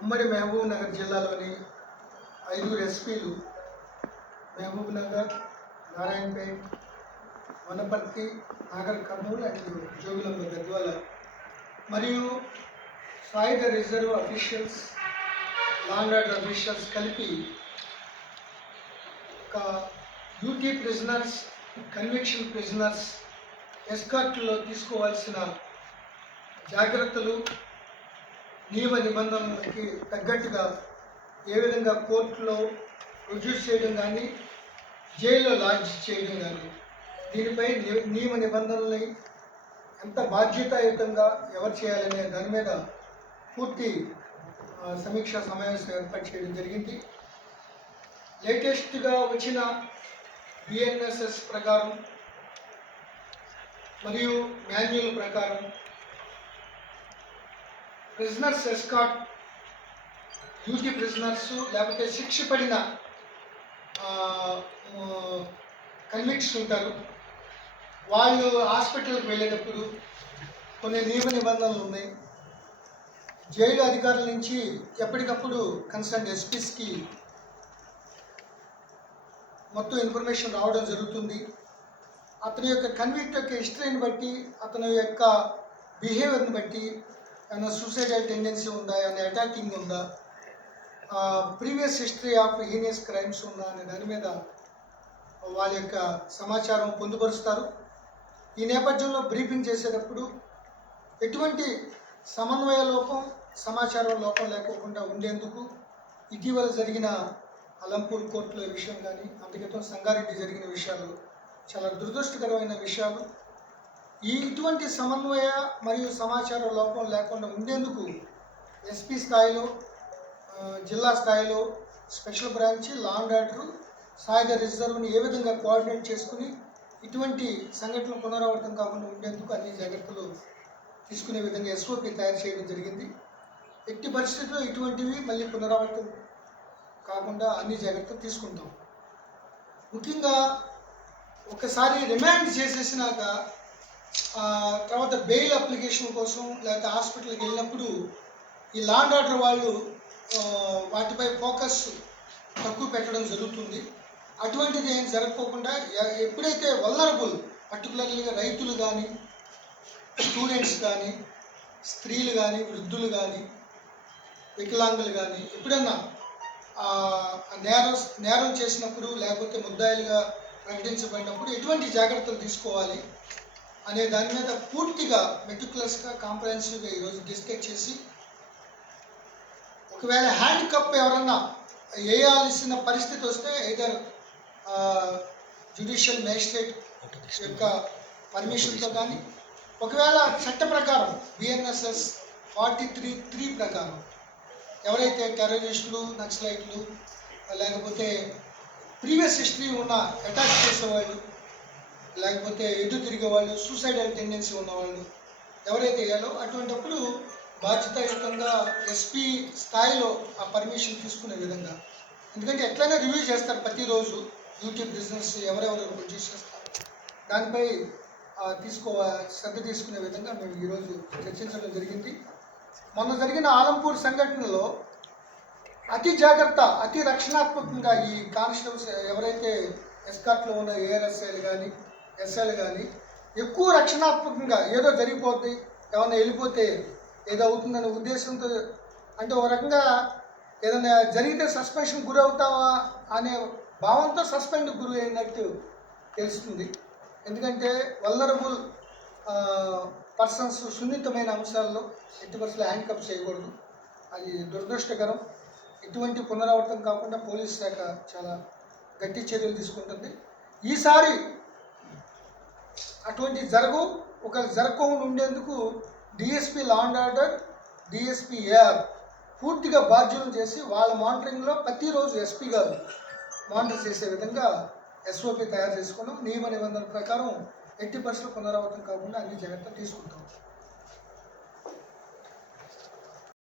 ఉమ్మడి మహబూబ్ నగర్ జిల్లాలోని ఐదుగురు ఎస్పీలు మహబూబ్ నగర్ నారాయణపేట్ వనపర్తి నాగర్ కర్నూలు అండ్ జోగులంబ గద్వాల మరియు సాయుధ reserve officials long order officials కలిపి ఒక డ్యూటీ ప్రిజనర్స్ కన్విక్షన్ ప్రిజనర్స్ ఎస్కార్ట్లో తీసుకోవాల్సిన జాగ్రత్తలు నియమ నిబంధనలకి తగ్గట్టుగా ఏ విధంగా కోర్టులో రుజువు చేయడం కానీ జైల్లో లాంచ్ చేయడం కానీ దీనిపై ని- నియమ నిబంధనల్ని ఎంత బాధ్యతాయుతంగా ఎవరు చేయాలనే దాని మీద పూర్తి సమీక్ష సమీక్షా సమావేశం ఏర్పాటు చేయడం జరిగింది. లేటెస్ట్గా వచ్చిన బిఎన్ఎస్ఎస్ ప్రకారం మరియు మాన్యువల్ ప్రకారం ప్రిజనర్స్ ఎస్కాట్ డ్యూటీ ప్రిజనర్స్ లేకపోతే శిక్ష పడిన కన్విక్ట్స్ ఉంటారు. వాళ్ళు హాస్పిటల్కి వెళ్ళేటప్పుడు కొన్ని నియమ నిబంధనలు ఉన్నాయి. జైలు అధికారుల నుంచి ఎప్పటికప్పుడు కన్సర్న్ ఎస్పీస్కి మొత్తం ఇన్ఫర్మేషన్ రావడం జరుగుతుంది. అతని యొక్క కన్విక్ట్ యొక్క హిస్టరీని బట్టి అతని యొక్క బిహేవియర్ని బట్టి ఏమైనా సూసైడల్ టెండెన్సీ ఉందా? ఏమైనా అటాకింగ్ ఉందా? Previous history of heinous crimes ఉందా అనే దాని మీద వాళ్ళ యొక్క సమాచారం పొందుపరుస్తారు. ఈ నేపథ్యంలో బ్రీఫింగ్ చేసేటప్పుడు ఎటువంటి సమన్వయ లోపం సమాచారం లోపం లేకోకుండా ఉండేందుకు ఇటీవల జరిగిన అలంపూర్ కోర్టుల విషయం కానీ అంతక్రితం సంగారెడ్డి జరిగిన విషయాలు చాలా దురదృష్టకరమైన విషయాలు. ఈ ఇటువంటి సమన్వయ మరియు సమాచార లోపం లేకుండా ఉండేందుకు ఎస్పీ స్థాయిలో జిల్లా స్థాయిలో స్పెషల్ బ్రాంచ్ లాండ్ ఆర్డర్ సాయుధ రిజర్వ్ని ఏ విధంగా కోఆర్డినేట్ చేసుకుని ఇటువంటి సంఘటనలు పునరావృతం కాకుండా ఉండేందుకు అన్ని జాగ్రత్తలు తీసుకునే విధంగా ఎస్ఓపి తయారు చేయడం జరిగింది. ఎట్టి పరిస్థితుల్లో ఇటువంటివి మళ్ళీ పునరావృతం కాకుండా అన్ని జాగ్రత్తలు తీసుకుంటాం. ముఖ్యంగా ఒకసారి రిమాండ్ చేసేసినాక తర్వాత బెయిల్ అప్లికేషన్ కోసం లేకపోతే హాస్పిటల్కి వెళ్ళినప్పుడు ఈ లాండ్ ఆర్డర్ వాళ్ళు వాటిపై ఫోకస్ తక్కువ పెట్టడం జరుగుతుంది. అటువంటిది ఏం జరగకోకుండా ఎప్పుడైతే వల్లరబుల్ పర్టికులర్లీగా రైతులు కానీ స్టూడెంట్స్ కానీ స్త్రీలు కానీ వృద్ధులు కానీ వికలాంగులు కానీ ఎప్పుడన్నా నేరం నేరం చేసినప్పుడు లేకపోతే ముద్దాయిలుగా ప్రకటించబడినప్పుడు ఎటువంటి జాగ్రత్తలు తీసుకోవాలి అనే దాని మీద పూర్తిగా మెటికులస్గా కాంప్రహెన్సివ్గా ఈరోజు డిస్కస్ చేసి ఒకవేళ హ్యాండ్ కప్ ఎవరన్నా వేయాల్సిన పరిస్థితి వస్తే ఐదర్ జ్యుడిషియల్ మేజిస్ట్రేట్ యొక్క పర్మిషన్తో కానీ ఒకవేళ చట్ట ప్రకారం బిఎన్ఎస్ఎస్ ఫార్టీ త్రీ త్రీ ప్రకారం ఎవరైతే టెర్రరిస్టులు నక్సలైట్లు లేకపోతే ప్రీవియస్ హిస్టరీ ఉన్న అటాక్ చేసేవాళ్ళు లేకపోతే ఎదురు తిరిగే వాళ్ళు సూసైడల్ టెండెన్సీ ఉన్నవాళ్ళు ఎవరైతే వేయాలో అటువంటప్పుడు బాధ్యతాయుతంగా ఎస్పీ స్థాయిలో ఆ పర్మిషన్ తీసుకునే విధంగా. ఎందుకంటే ఎట్లయినా రివ్యూ చేస్తారు ప్రతిరోజు యూట్యూబ్ బిజినెస్ ఎవరెవరు ప్రొడ్యూస్ చేస్తారు. దానిపై తీసుకో శ్రద్ధ తీసుకునే విధంగా మేము ఈరోజు చర్చించడం జరిగింది. మొన్న జరిగిన ఆలంపూర్ సంఘటనలో అతి జాగ్రత్త అతి రక్షణాత్మకంగా ఈ కానిస్టేబుల్స్ ఎవరైతే ఎస్కాట్లో ఉన్న ఏఆర్ఎస్ఐలు కానీ ఎస్ఐలు కానీ ఎక్కువ రక్షణాత్మకంగా ఏదో జరిగిపోద్ది ఏమన్నా వెళ్ళిపోతే ఏదో అవుతుందనే ఉద్దేశంతో అంటే ఒక రకంగా ఏదైనా జరిగితే సస్పెన్షన్ గురి అవుతావా అనే భావంతో సస్పెండ్ గురి అయినట్టు తెలుస్తుంది. ఎందుకంటే వల్లరబుల్ పర్సన్స్ సున్నితమైన అంశాల్లో ఎట్టి పర్సన్లు హ్యాండ్ కప్ చేయకూడదు. అది దురదృష్టకరం. ఇటువంటి పునరావృతం కాకుండా పోలీస్ శాఖ చాలా గట్టి చర్యలు తీసుకుంటుంది. ఈసారి అటువంటి జరగవు ఒక జరగకుండా ఉండేందుకు DSP law and order DSP AR పూర్తిగా బాధ్యులు చేసి వాళ్ళ మానిటరింగ్లో ప్రతిరోజు ఎస్పీ గారు మానిటర్ చేసే విధంగా ఎస్ఓపి తయారు చేసుకున్నాం. నియమ నిబంధనల ప్రకారం ఎట్టి పరిస్థితులు పునరావృతం కాకుండా అన్ని జాగ్రత్తలు తీసుకుంటాం.